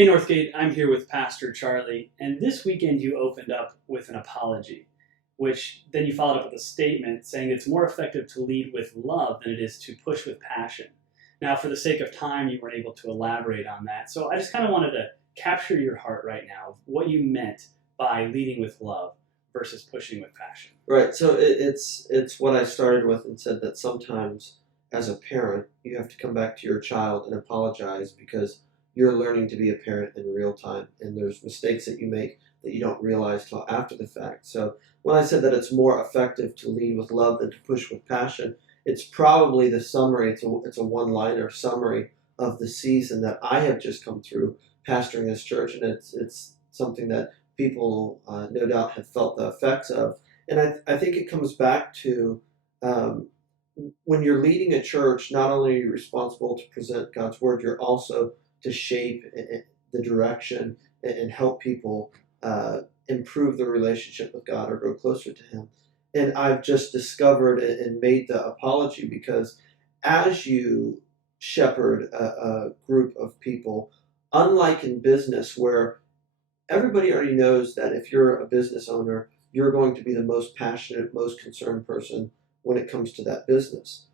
Hey Northgate, I'm here with Pastor Charlie, and this weekend you opened up with an apology, which then you followed up with a statement saying it's more effective to lead with love than it is to push with passion. Now, for the sake of time, you weren't able to elaborate on that, so I just kind of wanted to capture your heart right now of what you meant by leading with love versus pushing with passion. Right. So it's what I started with and said that sometimes as a parent you have to come back to your child and apologize because you're learning to be a parent in real time and there's mistakes that you make that you don't realize till after the fact. So when I said that it's more effective to lead with love than to push with passion, it's probably the summary. It's a one-liner summary of the season that I have just come through pastoring this church, and it's something that people no doubt have felt the effects of. And I think it comes back to um, when you're leading a church, not only are you responsible to present God's word, you're also to shape the direction and help people improve their relationship with God or grow closer to Him. And I've just discovered and made the apology because as you shepherd a group of people, unlike in business where everybody already knows that if you're a business owner, you're going to be the most passionate, most concerned person when it comes to that business.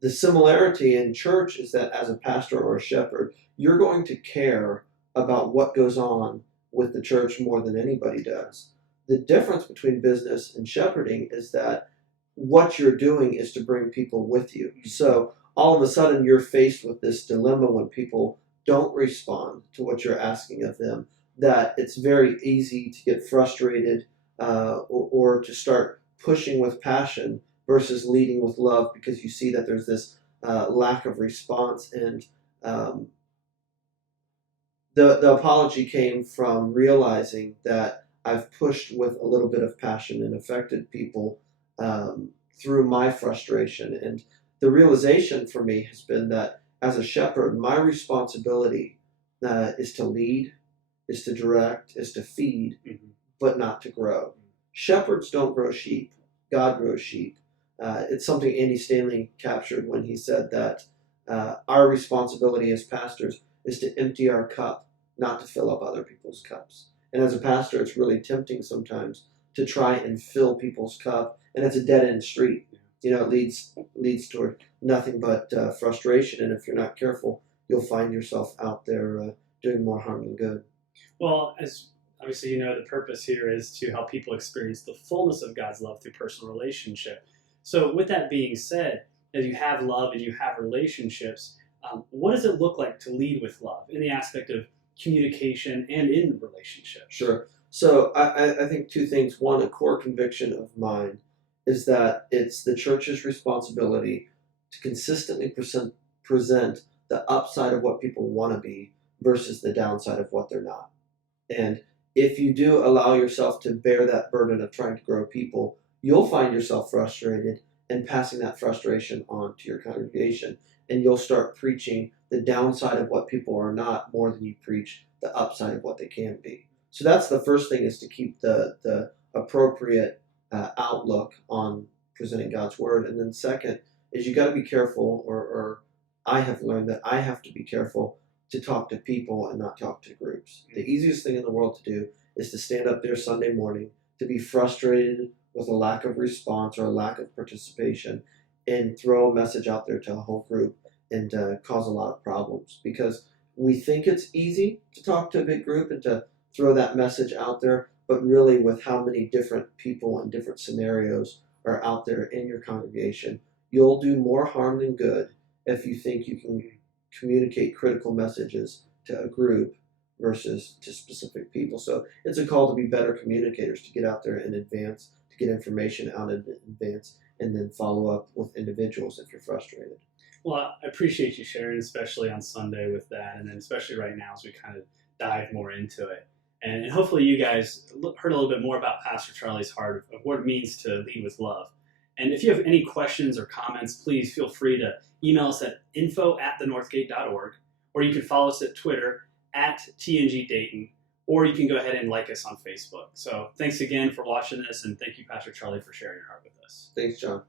The similarity in church is that as a pastor or a shepherd, you're going to care about what goes on with the church more than anybody does. The difference between business and shepherding is that what you're doing is to bring people with you. So all of a sudden you're faced with this dilemma when people don't respond to what you're asking of them, that it's very easy to get frustrated or to start pushing with passion versus leading with love because you see that there's this lack of response. And um, the apology came from realizing that I've pushed with a little bit of passion and affected people through my frustration. And the realization for me has been that as a shepherd, my responsibility is to lead, is to direct, is to feed, but not to grow. Shepherds don't grow sheep. God grows sheep. It's something Andy Stanley captured when he said that our responsibility as pastors is to empty our cup, not to fill up other people's cups. And as a pastor, it's really tempting sometimes to try and fill people's cup, and it's a dead end street. You know, it leads toward nothing but frustration. And if you're not careful, you'll find yourself out there doing more harm than good. Well, as obviously you know, the purpose here is to help people experience the fullness of God's love through personal relationship. So, with that being said, as you have love and you have relationships, what does it look like to lead with love in the aspect of communication and in relationships? Sure. So I think two things. One, a core conviction of mine is that it's the church's responsibility to consistently present the upside of what people want to be versus the downside of what they're not. And if you do allow yourself to bear that burden of trying to grow people, you'll find yourself frustrated and passing that frustration on to your congregation. And you'll start preaching the downside of what people are not more than you preach the upside of what they can be. So that's the first thing, is to keep the appropriate outlook on presenting God's word. And then second is you got to be careful, or I have learned that I have to be careful to talk to people and not talk to groups. The easiest thing in the world to do is to stand up there Sunday morning, to be frustrated with a lack of response or a lack of participation, and throw a message out there to a whole group and cause a lot of problems. Because we think it's easy to talk to a big group and to throw that message out there, but really with how many different people and different scenarios are out there in your congregation, you'll do more harm than good if you think you can communicate critical messages to a group versus to specific people. So it's a call to be better communicators, to get out there in advance, to get information out in advance, and then follow up with individuals if you're frustrated. Well, I appreciate you sharing, especially on Sunday with that, and then especially right now as we kind of dive more into it. And hopefully you guys heard a little bit more about Pastor Charlie's heart of what it means to lead with love. And if you have any questions or comments, please feel free to email us at info@thenorthgate.org, or you can follow us at Twitter @TNGDayton, or you can go ahead and like us on Facebook. So thanks again for watching this, and thank you, Pastor Charlie, for sharing your heart with us. Thanks, John.